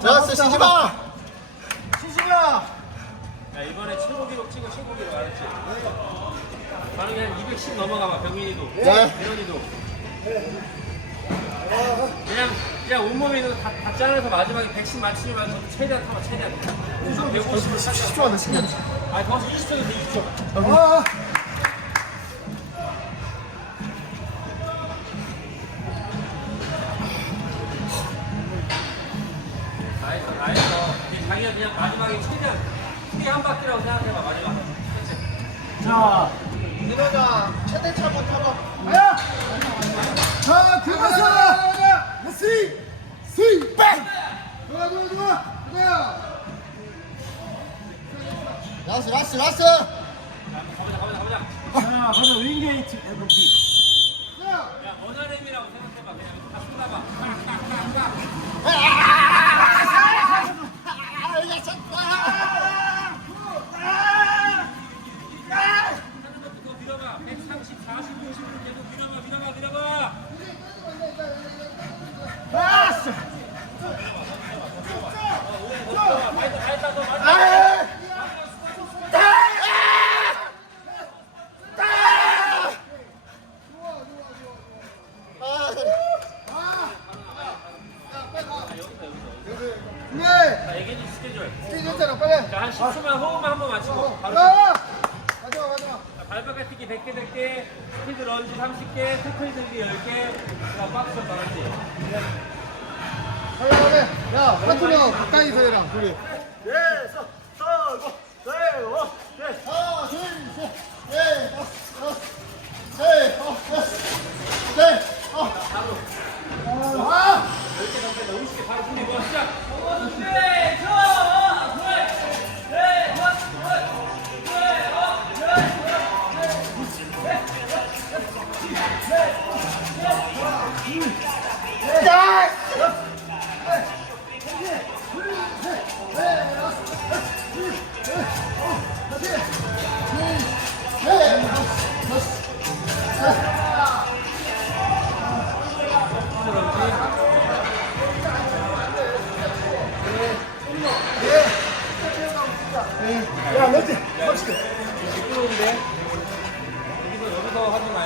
좋았어 시지마! 시시가 야 이번에 최고 기록 찍어 최고 기록 알았지? 만약에 한 210 넘어가봐 병민이도. 네. 대현이도. 그냥 그냥 온몸이 다, 다 잘라서 마지막에 110 맞추면 저도 최대한 타봐 최대한. 우선 150을 10초 하나 신경 아니 더 20초에서 20초. 아 자, 최대치 한번 타봐 가야! 자, 들어가서! 시! 시! 백! 좋아, 좋아, 좋아! 좋아! 라스 라스 라스 가보자 가보자 가보자 자, 가자, 윙게이트 MVP. 자, 야 원활함이라고 생각해봐 그냥 다 쏟아봐 하는 것부터 밀어봐 130, 40, 50을 계속 밀어봐 밀어봐 밀어봐 아싸! 다 했다 다 했다 너 마지막 네! 자 얘기해 줄 스케줄 스테이지잖아, 빨리! 자 한 10초만 호흡만 한번 마치고 바로 가! 가져와, 가져와. 자, 발바닥 뛰기 100개 될게 스피드 런지 30개 태클 들기 10개 그다음 박스 좀 나갔지 빨리. 야, 파트너 가까이 서 해라, 둘이. 아! 10개 더 빼자 50개 바로 준비 뭐 시작 야,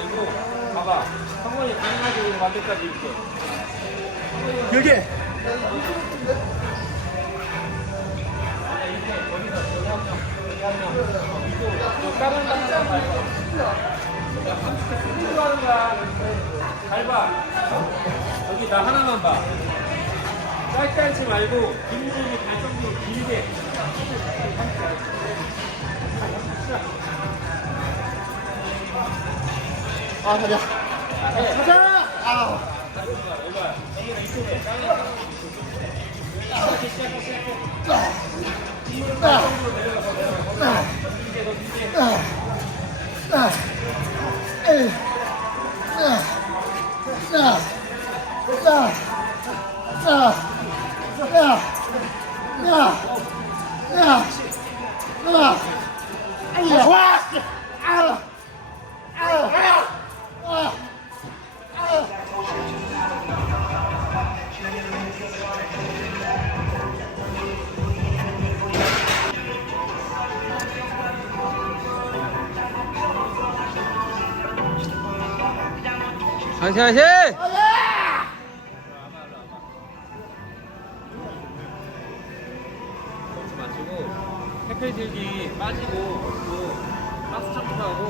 말고 봐봐. 성건이 가능하게 반대까지 이렇게. 여기! 다른 야 30대 스피드 하는 거야 밟아 여기 나 하나만 봐. 짧게 하지 말고 뒷무릎이 갈 정도로 길게 아 다리야 가자! 아 왼발 여기 화이팅 화이팅! 멈춰 맞추고 태클 들기 빠지고 또 박스 점프하고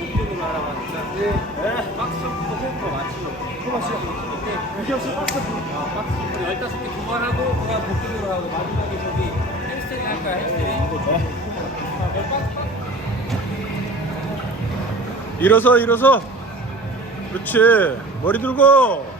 이쪽으로 알아가니까 네. 박스 점프도 호흡도 맞추고. 이때 여기 없어, 박스. 어, 박스 점프 15개 두 번 하고 그다음 복근으로 하고 마지막에 저기 햄스트링 할까요? 햄스트링? 아, 일어서 일어서 그렇지. 머리 들고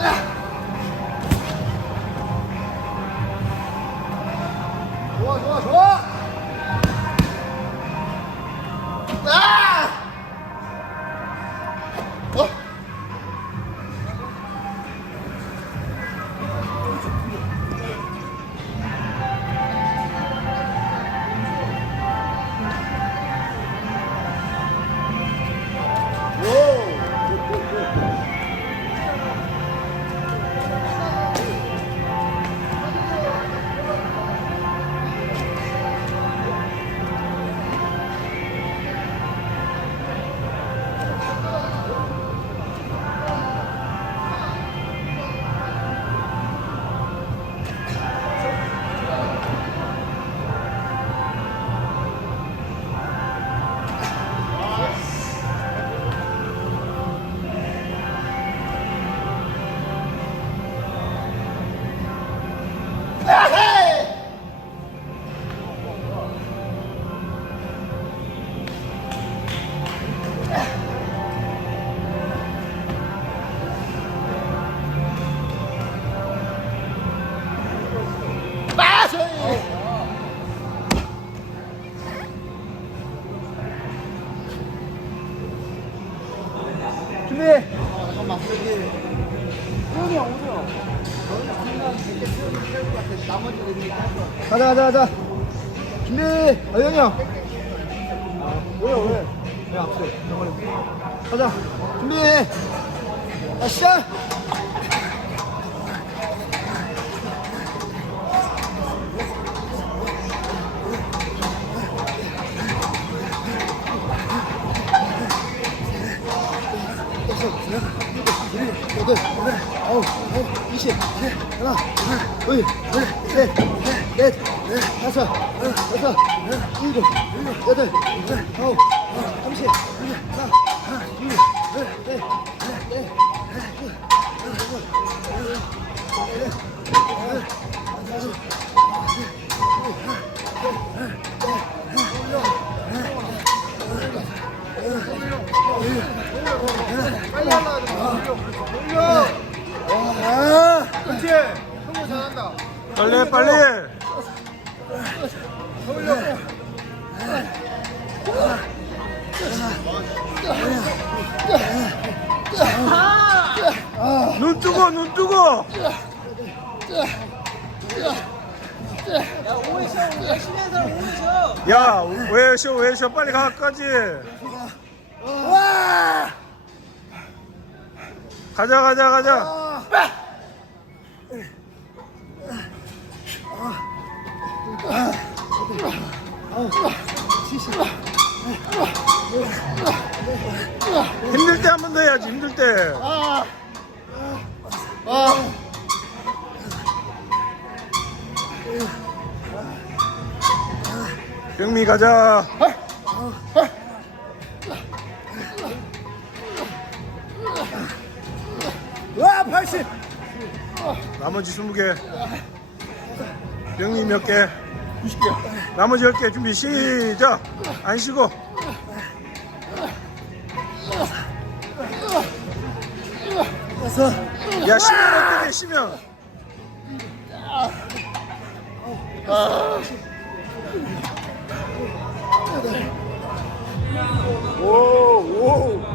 Ah! 준비. 잠깐만. 가자 가자 가자. 준비. 어 형이 형. 왜 왜? 왜 앞에? 가자. 준비. 자 시작. 여덟, 여덟. 형부 잘한다. 빨리 해, 빨리. 해. 눈 뜨고 눈 뜨고 야왜 쉬어 왜 쉬어 빨리 가까지 가자 가자 가자 때 아. 아. 병미 가자 와, 80. 나머지 20개 병미 몇 개? 90개. 나머지 10개 준비 시작 안 쉬고 여섯. 야 쉬면 어떻게 쉬면 오, 오.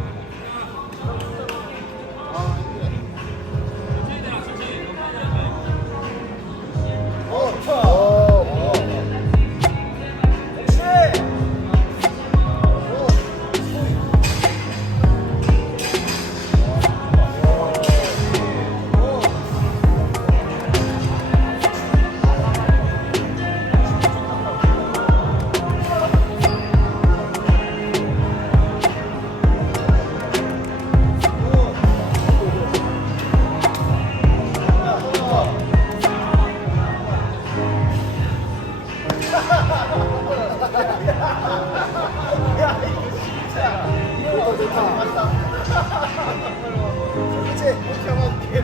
그렇지. 이렇게 하면 돼.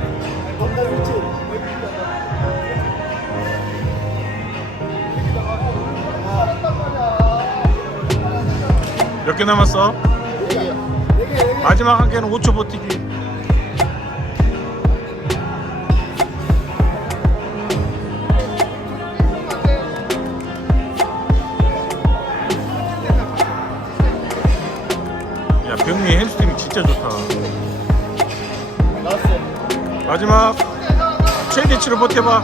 건다 그렇지. 몇개 남았어? 마지막 한 개는 5초 버티기 야 병미 햄스트링 진짜 좋다. 마지막 최대치로 버텨봐.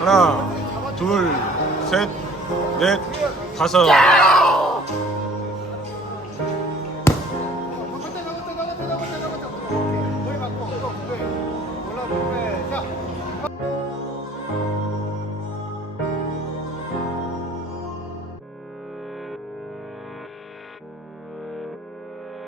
하나 둘셋넷 다섯